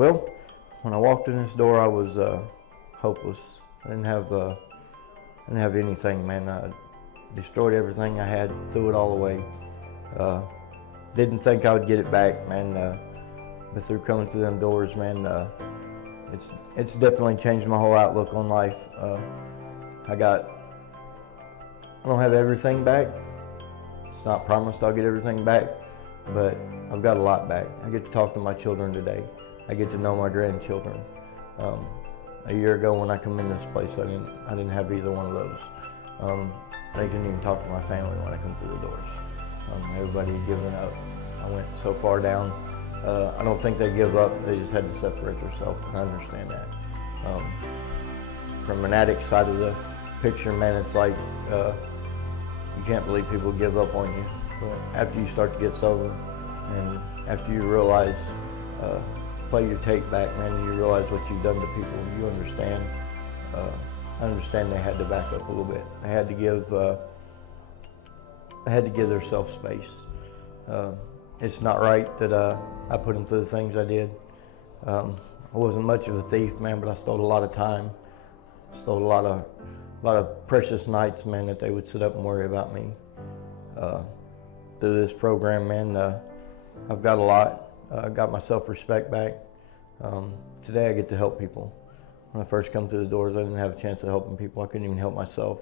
Well, when I walked in this door, I was hopeless. I didn't have anything, man. I destroyed everything I had, threw it all away. Didn't think I would get it back, man. But through coming through them doors, man, it's definitely changed my whole outlook on life. I don't have everything back. It's not promised I'll get everything back, but I've got a lot back. I get to talk to my children today. I get to know my grandchildren. A year ago when I come in this place, I didn't have either one of those. I didn't even talk to my family when I come through the doors. Everybody had given up. I went so far down. I don't think they give up. They just had to separate themselves, and I understand that. From an addict side of the picture, man, it's like you can't believe people give up on you. But after you start to get sober, and after you realize, play your tape back, man, you realize what you've done to people. You understand. I understand they had to back up a little bit. They had to give themselves space. It's not right that I put them through the things I did. I wasn't much of a thief, man, but I stole a lot of time. Stole a lot of precious nights, man, that they would sit up and worry about me. Through this program, man, I've got a lot. I got my self-respect back. Today I get to help people. When I first come through the doors, I didn't have a chance of helping people. I couldn't even help myself.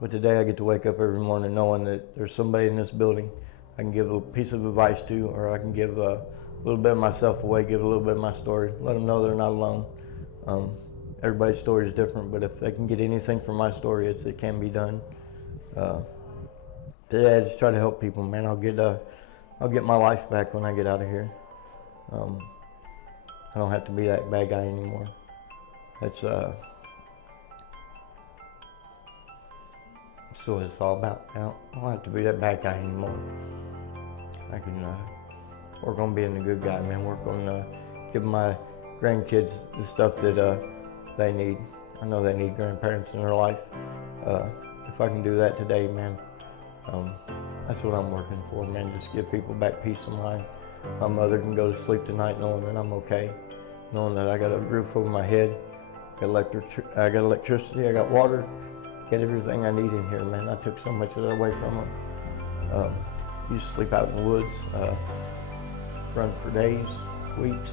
But today I get to wake up every morning knowing that there's somebody in this building I can give a piece of advice to, or I can give a little bit of myself away, give a little bit of my story, let them know they're not alone. Everybody's story is different, but if they can get anything from my story, it can be done. Today I just try to help people, man. I'll get my life back when I get out of here. I don't have to be that bad guy anymore. That's what it's all about now. I don't have to be that bad guy anymore. I can work on being a good guy, man. Work on giving my grandkids the stuff that they need. I know they need grandparents in their life. If I can do that today, man, that's what I'm working for, man. Just give people back peace of mind. My mother can go to sleep tonight knowing that I'm okay, knowing that I got a roof over my head, I got electricity, I got water, got everything I need in here, man. I took so much of that away from them. Used to sleep out in the woods, run for days, weeks.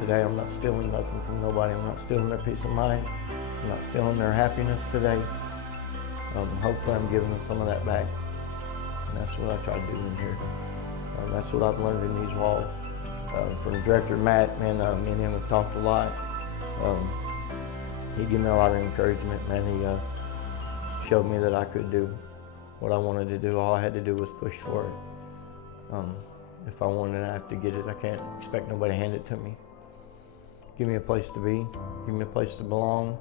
Today I'm not stealing nothing from nobody. I'm not stealing their peace of mind. I'm not stealing their happiness today. Hopefully I'm giving them some of that back. And that's what I try to do in here. That's what I've learned in these walls. From Director Matt, man, me and him have talked a lot. He gave me a lot of encouragement, man. He showed me that I could do what I wanted to do. All I had to do was push for it. If I wanted it, I have to get it. I can't expect nobody to hand it to me. Give me a place to be. Give me a place to belong.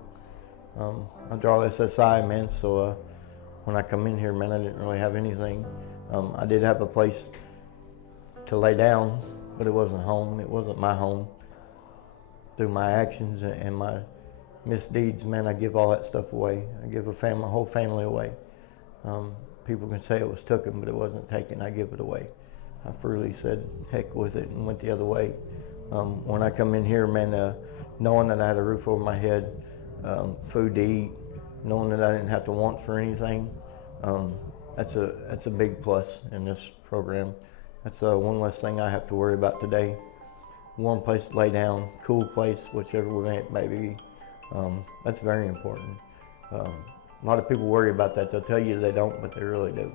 I draw SSI, man, so when I come in here, man, I didn't really have anything. I did have a place to lay down, but it wasn't home. It wasn't my home. Through my actions and my misdeeds, man, I give all that stuff away. I give a whole family away. People can say it was taken, but it wasn't taken. I give it away. I freely said heck with it and went the other way. When I come in here, man, knowing that I had a roof over my head, food to eat, knowing that I didn't have to want for anything, that's a big plus in this program. That's one less thing I have to worry about today. Warm place to lay down, cool place, whichever it may be. That's very important. A lot of people worry about that. They'll tell you they don't, but they really do.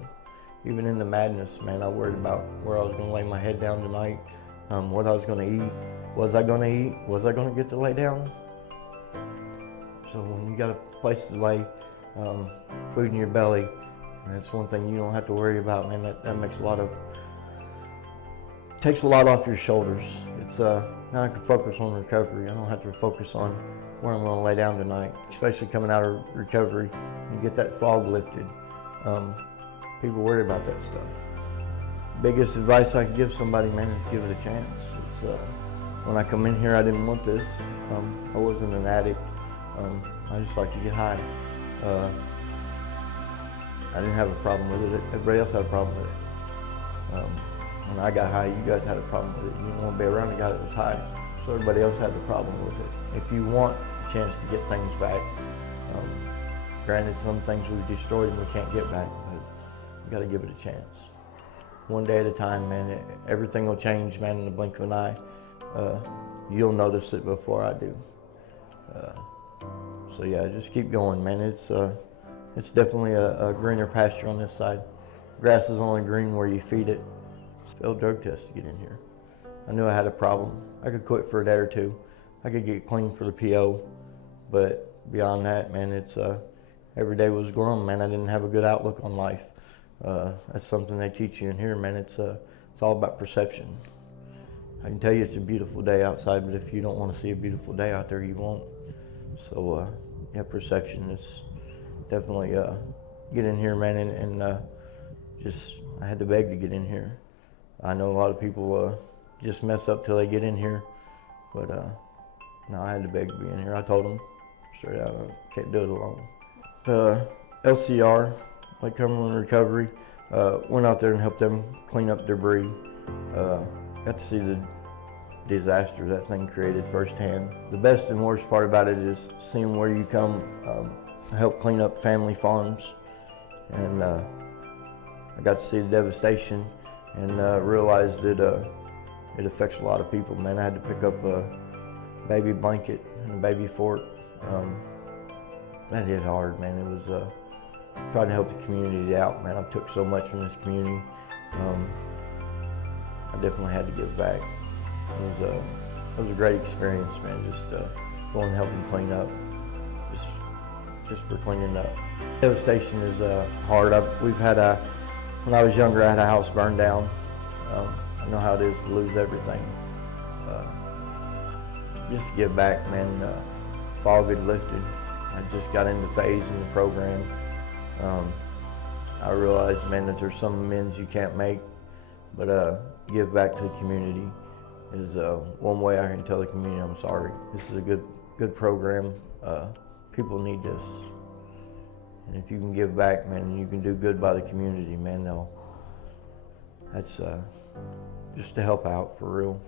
Even in the madness, man, I worried about where I was going to lay my head down tonight, what I was going to eat. Was I going to eat? Was I going to get to lay down? So when you got a place to lay, food in your belly, and that's one thing you don't have to worry about, man. That makes takes a lot off your shoulders. It's now I can focus on recovery. I don't have to focus on where I'm going to lay down tonight, especially coming out of recovery. You get that fog lifted. People worry about that stuff. Biggest advice I can give somebody, man, is give it a chance. It's, when I come in here, I didn't want this. I wasn't an addict. I just like to get high. I didn't have a problem with it. Everybody else had a problem with it. When I got high, you guys had a problem with it. You didn't want to be around a guy that was high. so everybody else had the problem with it. If you want a chance to get things back, granted some things we've destroyed and we can't get back, but you got to give it a chance. One day at a time, man. Everything will change, man, in the blink of an eye. You'll notice it before I do. So yeah, just keep going, man. It's definitely a greener pasture on this side. Grass is only green where you feed it. Failed drug test to get in here. I knew I had a problem. I could quit for a day or two. I could get clean for the PO, but beyond that, man, every day was glum, man. I didn't have a good outlook on life. That's something they teach you in here, man. It's all about perception. I can tell you it's a beautiful day outside, but if you don't want to see a beautiful day out there, you won't. So yeah, perception is definitely get in here, man, and just I had to beg to get in here. I know a lot of people just mess up till they get in here, but no, I had to beg to be in here. I told them straight out, I can't do it alone. LCR, like Cumberland Recovery, went out there and helped them clean up debris. Got to see the disaster that thing created firsthand. The best and worst part about it is seeing where you come. I helped clean up family farms, and I got to see the devastation and realized that it affects a lot of people, man. I had to pick up a baby blanket and a baby fort. That hit hard, man. It was trying to help the community out, man. I took so much from this community. I definitely had to give back. It was a great experience, man. Just going and helping clean up, just for cleaning up. Devastation is hard. When I was younger, I had a house burned down. I know how it is to lose everything. Just to give back, man. Fog had lifted. I just got into phase in the program. I realized, man, that there's some amends you can't make, but give back to the community is one way I can tell the community I'm sorry. This is a good program. People need this. And if you can give back, man, and you can do good by the community, man, that's just to help out for real.